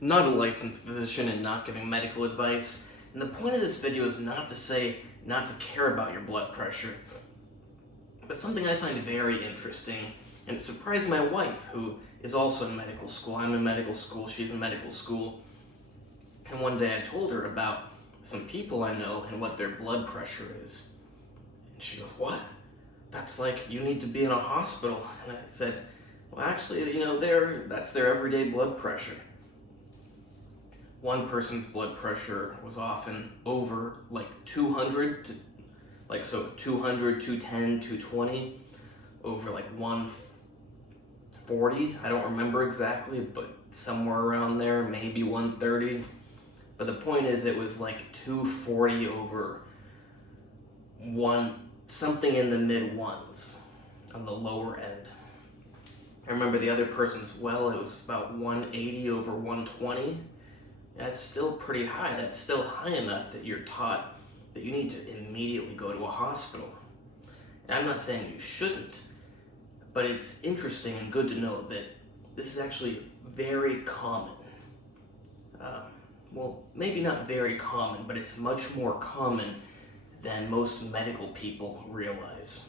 not a licensed physician and not giving medical advice. And the point of this video is not to say not to care about your blood pressure, but something I find very interesting, and it surprised my wife, who is also in medical school. I'm in medical school, she's in medical school. And one day I told her about some people I know and what their blood pressure is. And she goes, "What? That's like you need to be in a hospital." And I said, "Well, actually, that's their everyday blood pressure." One person's blood pressure was often over like 200 to 200, 210, 220, over like 140. I don't remember exactly, but somewhere around there, maybe 130. But the point is, it was like 240 over something in the mid ones on the lower end. I remember the other person's, it was about 180 over 120. That's still pretty high. That's still high enough that you're taught that you need to immediately go to a hospital. And I'm not saying you shouldn't, but it's interesting and good to know that this is actually very common. Well, maybe not very common, but it's much more common than most medical people realize.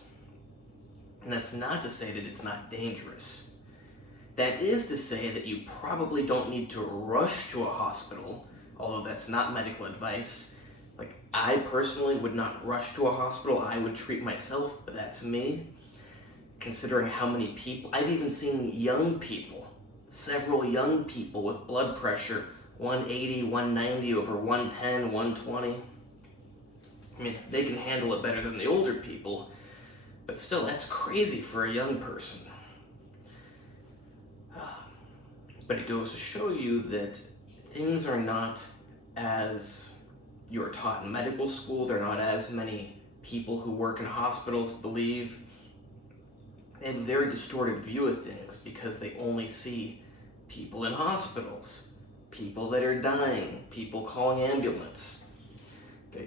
And that's not to say that it's not dangerous. That is to say that you probably don't need to rush to a hospital, although that's not medical advice. Like, I personally would not rush to a hospital. I would treat myself, but that's me. Considering how many people, I've even seen young people, several young people with blood pressure 180, 190 over 110, 120. I mean, they can handle it better than the older people, but still, that's crazy for a young person. But it goes to show you that things are not as you're taught in medical school. They're not as many people who work in hospitals believe. They have a very distorted view of things because they only see people in hospitals, people that are dying, people calling ambulance.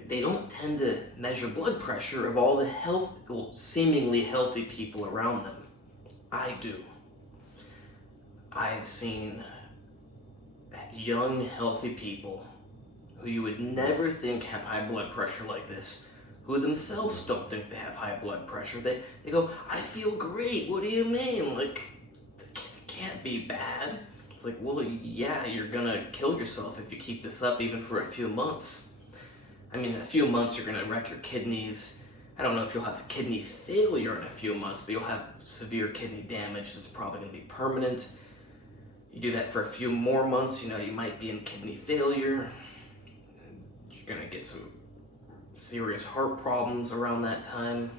They don't tend to measure blood pressure of all the seemingly healthy people around them. I do. I've seen young, healthy people who you would never think have high blood pressure like this, who themselves don't think they have high blood pressure. They go, "I feel great, what do you mean? Like, it can't be bad." It's like, well, yeah, you're gonna kill yourself if you keep this up even for a few months. I mean, in a few months you're gonna wreck your kidneys. I don't know if you'll have kidney failure in a few months, but you'll have severe kidney damage that's probably gonna be permanent. You do that for a few more months, you might be in kidney failure. You're gonna get some serious heart problems around that time.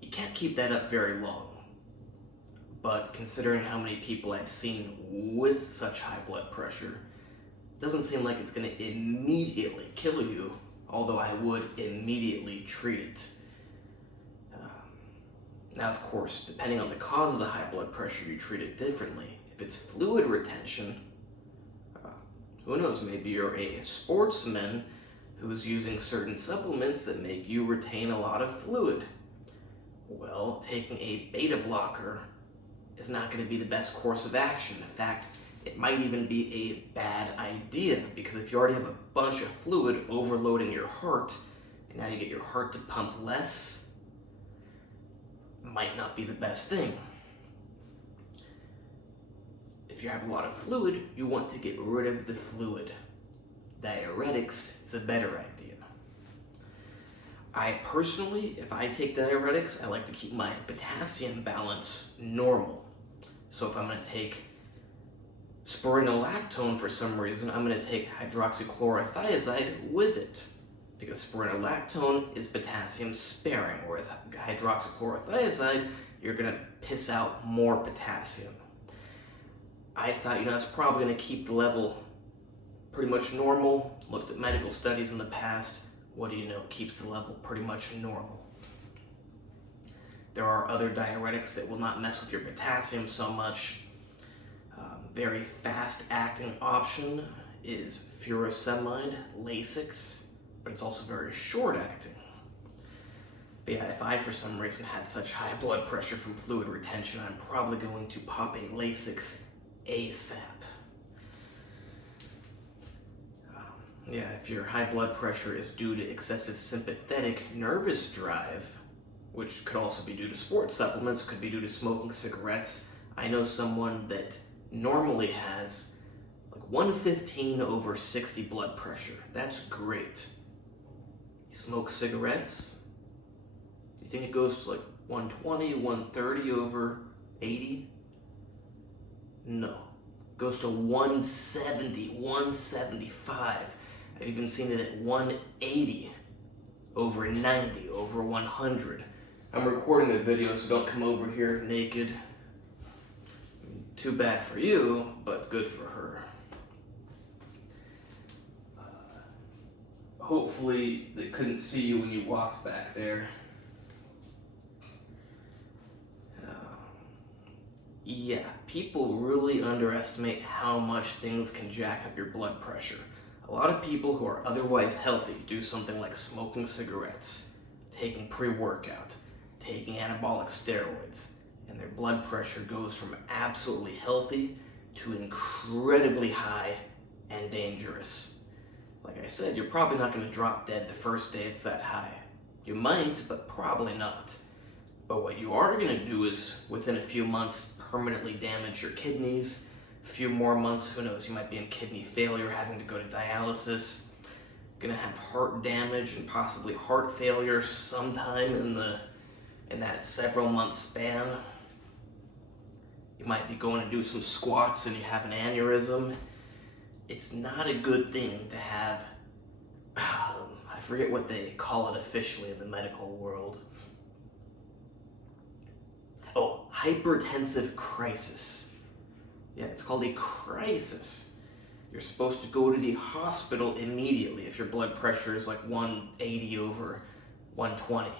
You can't keep that up very long. But considering how many people I've seen with such high blood pressure, it doesn't seem like it's gonna immediately kill you, although I would immediately treat it. Now, of course, depending on the cause of the high blood pressure, you treat it differently. If it's fluid retention, who knows, maybe you're a sportsman who's using certain supplements that make you retain a lot of fluid. Well, taking a beta blocker is not going to be the best course of action. In fact, it might even be a bad idea, because if you already have a bunch of fluid overloading your heart, and now you get your heart to pump less, might not be the best thing. If you have a lot of fluid, you want to get rid of the fluid. Diuretics is a better idea. I personally, if I take diuretics, I like to keep my potassium balance normal. So if I'm going to take spironolactone for some reason, I'm going to take hydroxychlorothiazide with it, because spironolactone is potassium sparing, whereas hydroxychlorothiazide, you're going to piss out more potassium. I thought, that's probably going to keep the level pretty much normal. Looked at medical studies in the past. What do you know? Keeps the level pretty much normal. There are other diuretics that will not mess with your potassium so much. Very fast-acting option is furosemide, Lasix, but it's also very short-acting. But yeah, if I, for some reason, had such high blood pressure from fluid retention, I'm probably going to pop a Lasix ASAP. Yeah, if your high blood pressure is due to excessive sympathetic nervous drive, which could also be due to sports supplements, could be due to smoking cigarettes. I know someone that normally has like 115/60 blood pressure. That's great. You smoke cigarettes, do you think it goes to like 120, 130/80? No. It goes to 170, 175. I've even seen it at 180/90/100. I'm recording the video, so don't come over here naked. Too bad for you, but good for her. Hopefully they couldn't see you when you walked back there. Yeah, people really underestimate how much things can jack up your blood pressure. A lot of people who are otherwise healthy do something like smoking cigarettes, taking pre-workout, taking anabolic steroids, and their blood pressure goes from absolutely healthy to incredibly high and dangerous. Like I said, you're probably not going to drop dead the first day it's that high. You might, but probably not. But what you are going to do is, within a few months, permanently damage your kidneys. A few more months, who knows, you might be in kidney failure, having to go to dialysis. Going to have heart damage and possibly heart failure sometime in that several month span. You might be going to do some squats and you have an aneurysm. It's not a good thing to have, I forget what they call it officially in the medical world. Oh, hypertensive crisis. Yeah, it's called a crisis. You're supposed to go to the hospital immediately if your blood pressure is like 180/120.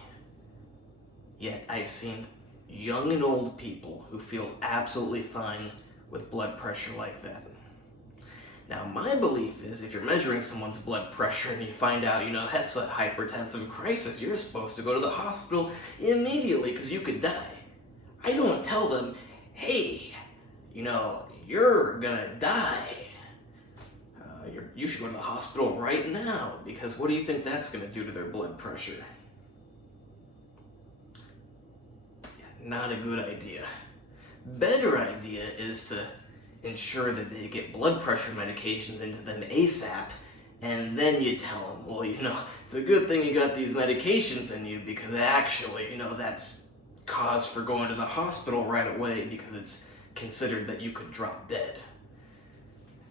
Yet I've seen young and old people who feel absolutely fine with blood pressure like that. Now, my belief is if you're measuring someone's blood pressure and you find out, that's a hypertensive crisis, you're supposed to go to the hospital immediately because you could die. I don't tell them, hey, you're gonna die. You should go to the hospital right now, because what do you think that's gonna do to their blood pressure? Not a good idea. Better idea is to ensure that they get blood pressure medications into them ASAP, and then you tell them, well, it's a good thing you got these medications in you, because actually, that's cause for going to the hospital right away, because it's considered that you could drop dead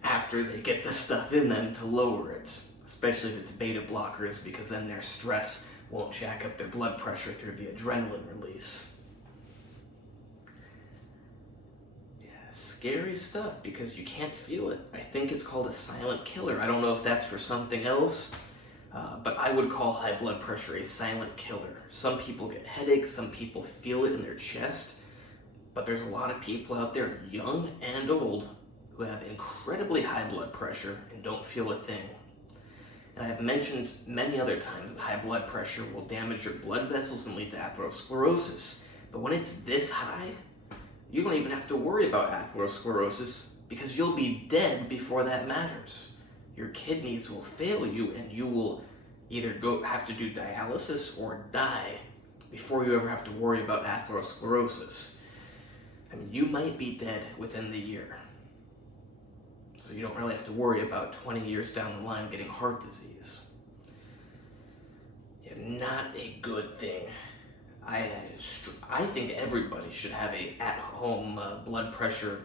after they get the stuff in them to lower it, especially if it's beta blockers, because then their stress won't jack up their blood pressure through the adrenaline release. Scary stuff because you can't feel it. I think it's called a silent killer. I don't know if that's for something else, but I would call high blood pressure a silent killer. Some people get headaches, some people feel it in their chest, but there's a lot of people out there, young and old, who have incredibly high blood pressure and don't feel a thing. And I have mentioned many other times that high blood pressure will damage your blood vessels and lead to atherosclerosis. But when it's this high, you don't even have to worry about atherosclerosis because you'll be dead before that matters. Your kidneys will fail you and you will either have to do dialysis or die before you ever have to worry about atherosclerosis. I mean, you might be dead within the year. So you don't really have to worry about 20 years down the line getting heart disease. Yeah, not a good thing. I think everybody should have a at-home blood pressure,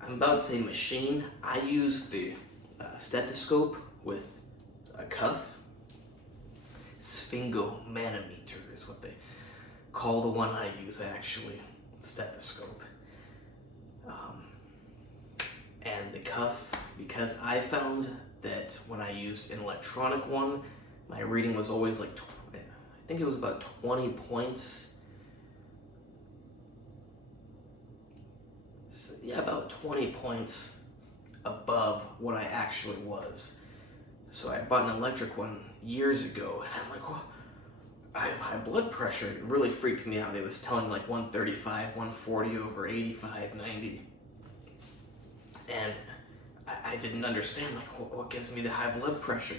I'm about to say machine. I use the stethoscope with a cuff. Sphingomanometer is what they call the one I use, actually, stethoscope. And the cuff, because I found that when I used an electronic one, my reading was always like I think it was about 20 points. So, yeah, about 20 points above what I actually was. So I bought an electric one years ago, and I'm like, well, I have high blood pressure. It really freaked me out. It was telling like 135, 140/85, 90. And I I didn't understand, like, what gives me the high blood pressure?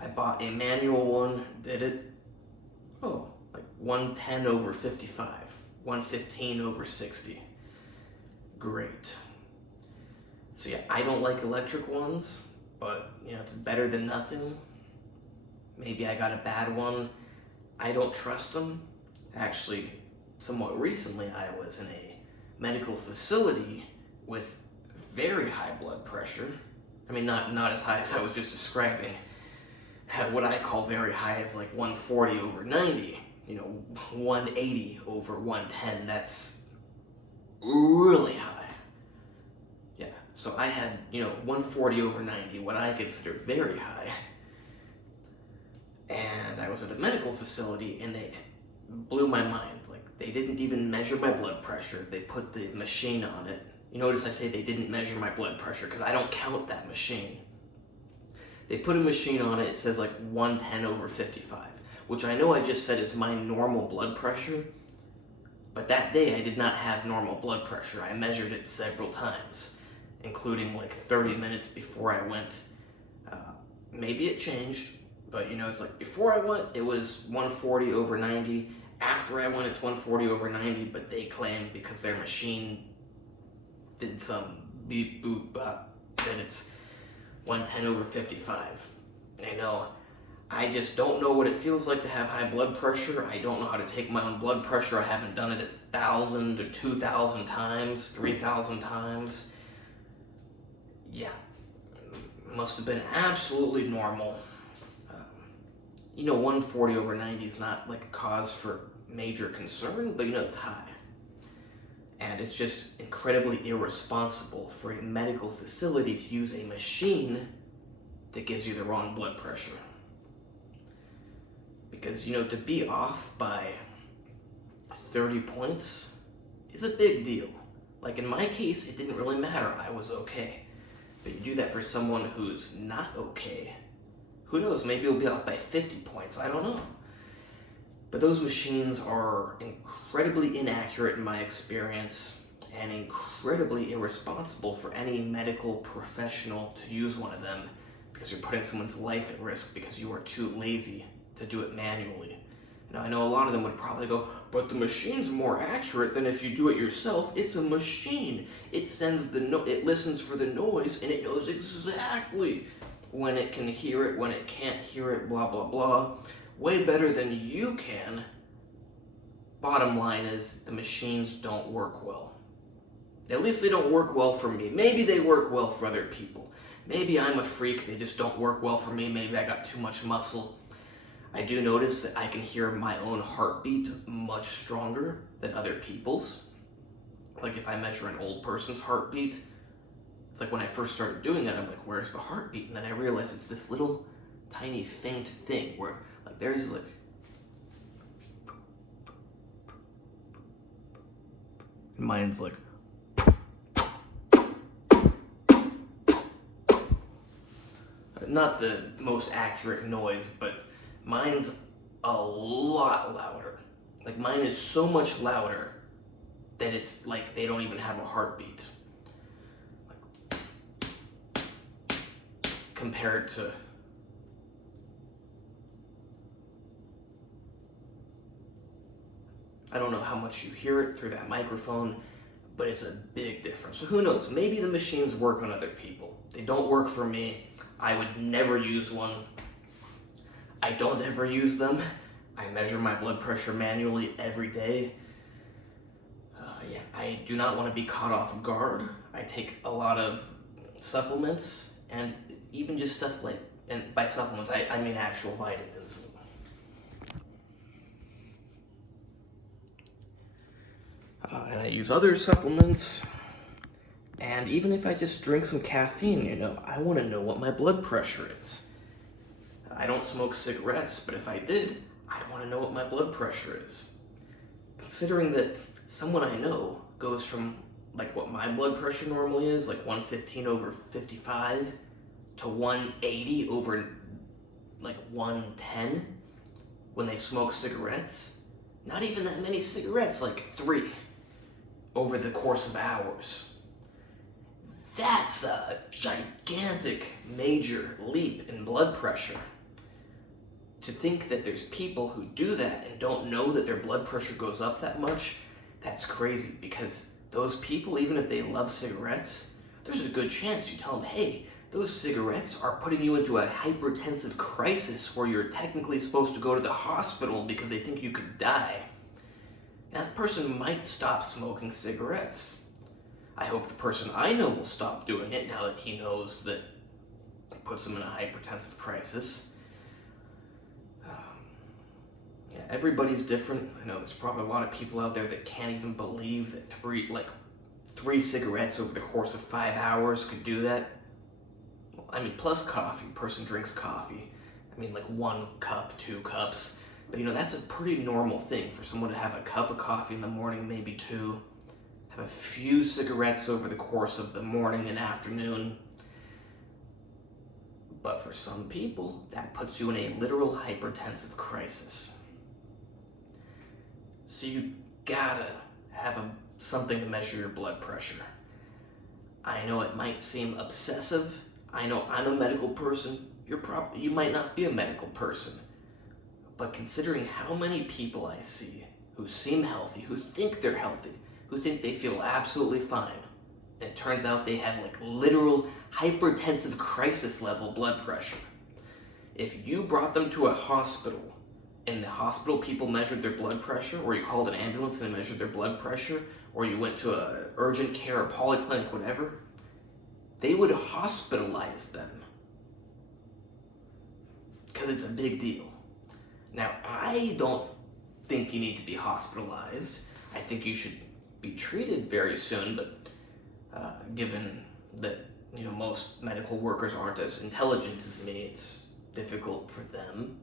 I bought a manual one, did it, like 110 over 55, 115 over 60. Great. So yeah, I don't like electric ones, but it's better than nothing. Maybe I got a bad one. I don't trust them. Actually, somewhat recently, I was in a medical facility with very high blood pressure. I mean, not as high as I was just describing. Had what I call very high is like 140 over 90. 180 over 110. That's really high. Yeah, so I had, 140 over 90, what I consider very high. And I was at a medical facility, and they blew my mind. Like, they didn't even measure my blood pressure. They put the machine on it. You notice I say they didn't measure my blood pressure because I don't count that machine. They put a machine on it. It says like 110 over 55, which I know I just said is my normal blood pressure. But that day I did not have normal blood pressure. I measured it several times, including like 30 minutes before I went. Maybe it changed, but it's like before I went, it was 140 over 90. After I went, it's 140 over 90, but they claim because their machine did some beep boop bop that it's 110 over 55. I just don't know what it feels like to have high blood pressure. I don't know how to take my own blood pressure. I haven't done it 1,000 or 2,000 times, 3,000 times. Yeah, must have been absolutely normal. 140 over 90 is not like a cause for major concern, but it's high. And it's just incredibly irresponsible for a medical facility to use a machine that gives you the wrong blood pressure. Because, to be off by 30 points is a big deal. Like in my case, it didn't really matter. I was okay. But you do that for someone who's not okay. Who knows? Maybe you'll be off by 50 points. I don't know. But those machines are incredibly inaccurate in my experience and incredibly irresponsible for any medical professional to use one of them because you're putting someone's life at risk because you are too lazy to do it manually. Now, I know a lot of them would probably go, but the machine's more accurate than if you do it yourself. It's a machine. It sends it listens for the noise, and it knows exactly when it can hear it, when it can't hear it, blah, blah, blah. Way better than you can. Bottom line is, the machines don't work well. At least they don't work well for me. Maybe they work well for other people. Maybe I'm a freak, they just don't work well for me. Maybe I got too much muscle. I do notice that I can hear my own heartbeat much stronger than other people's. Like if I measure an old person's heartbeat, it's like when I first started doing it, I'm like, where's the heartbeat? And then I realize it's this little tiny faint thing where like there's like mine's like not the most accurate noise, but mine's a lot louder. Like mine is so much louder that it's like they don't even have a heartbeat. Like, compared to I don't know how much you hear it through that microphone, but it's a big difference. So who knows? Maybe the machines work on other people. They don't work for me. I would never use one. I don't ever use them. I measure my blood pressure manually every day. Yeah, I do not want to be caught off guard. I take a lot of supplements and even just stuff like, and by supplements, I mean actual vitamins. And I use other supplements. And even if I just drink some caffeine, I want to know what my blood pressure is. I don't smoke cigarettes, but if I did, I'd want to know what my blood pressure is. Considering that someone I know goes from like what my blood pressure normally is, like 115 over 55, to 180 over like 110 when they smoke cigarettes. Not even that many cigarettes, like 3 over the course of hours. That's a gigantic, major leap in blood pressure. To think that there's people who do that and don't know that their blood pressure goes up that much, that's crazy, because those people, even if they love cigarettes, there's a good chance you tell them, hey, those cigarettes are putting you into a hypertensive crisis where you're technically supposed to go to the hospital because they think you could die. And that person might stop smoking cigarettes. I hope the person I know will stop doing it now that he knows that it puts him in a hypertensive crisis. Yeah, everybody's different. I know there's probably a lot of people out there that can't even believe that three cigarettes over the course of 5 hours could do that. Well, I mean, plus coffee. A person drinks coffee. I mean, like 1 cup, 2 cups. But that's a pretty normal thing for someone to have a cup of coffee in the morning, maybe 2. Have a few cigarettes over the course of the morning and afternoon. But for some people, that puts you in a literal hypertensive crisis. So you gotta have something to measure your blood pressure. I know it might seem obsessive. I know I'm a medical person. You might not be a medical person. But considering how many people I see who seem healthy, who think they're healthy, who think they feel absolutely fine, and it turns out they have like literal hypertensive crisis level blood pressure. If you brought them to a hospital and the hospital people measured their blood pressure, or you called an ambulance and they measured their blood pressure, or you went to a urgent care or polyclinic, whatever, they would hospitalize them because it's a big deal. Now, I don't think you need to be hospitalized. I think you should be treated very soon, but given that most medical workers aren't as intelligent as me, it's difficult for them.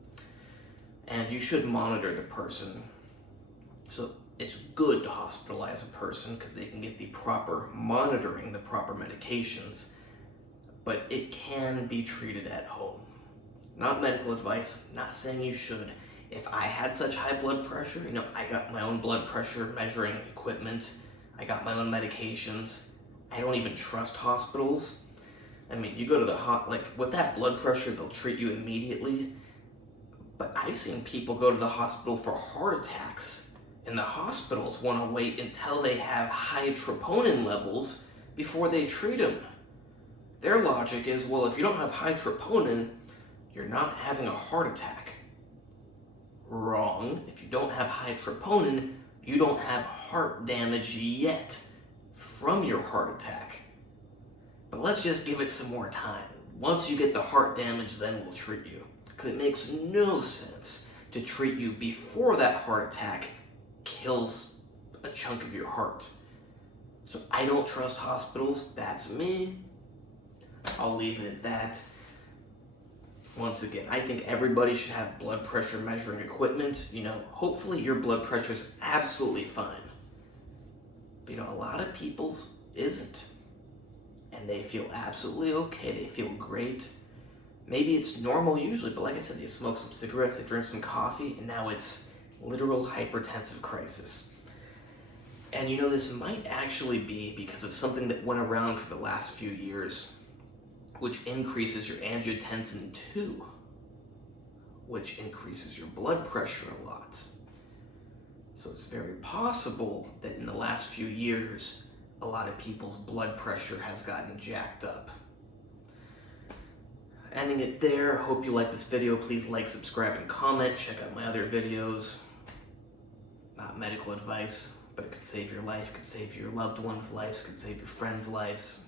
And you should monitor the person. So it's good to hospitalize a person because they can get the proper monitoring, the proper medications, but it can be treated at home. Not medical advice, not saying you should. If I had such high blood pressure, I got my own blood pressure measuring equipment, I got my own medications, I don't even trust hospitals. I mean, you go to the with that blood pressure, they'll treat you immediately. But I've seen people go to the hospital for heart attacks, and the hospitals want to wait until they have high troponin levels before they treat them. Their logic is, well, if you don't have high troponin, you're not having a heart attack. Wrong. If you don't have high troponin, you don't have heart damage yet from your heart attack. But let's just give it some more time. Once you get the heart damage, then we'll treat you. Because it makes no sense to treat you before that heart attack kills a chunk of your heart. So I don't trust hospitals. That's me. I'll leave it at that. Once again, I think everybody should have blood pressure measuring equipment. Hopefully your blood pressure is absolutely fine. But a lot of people's isn't. And they feel absolutely okay. They feel great. Maybe it's normal usually, but like I said, they smoke some cigarettes, they drink some coffee, and now it's literal hypertensive crisis. And this might actually be because of something that went around for the last few years, which increases your angiotensin II, which increases your blood pressure a lot. So it's very possible that in the last few years, a lot of people's blood pressure has gotten jacked up. Ending it there. Hope you liked this video. Please like, subscribe, and comment. Check out my other videos. Not medical advice, but it could save your life, could save your loved ones' lives, could save your friends' lives.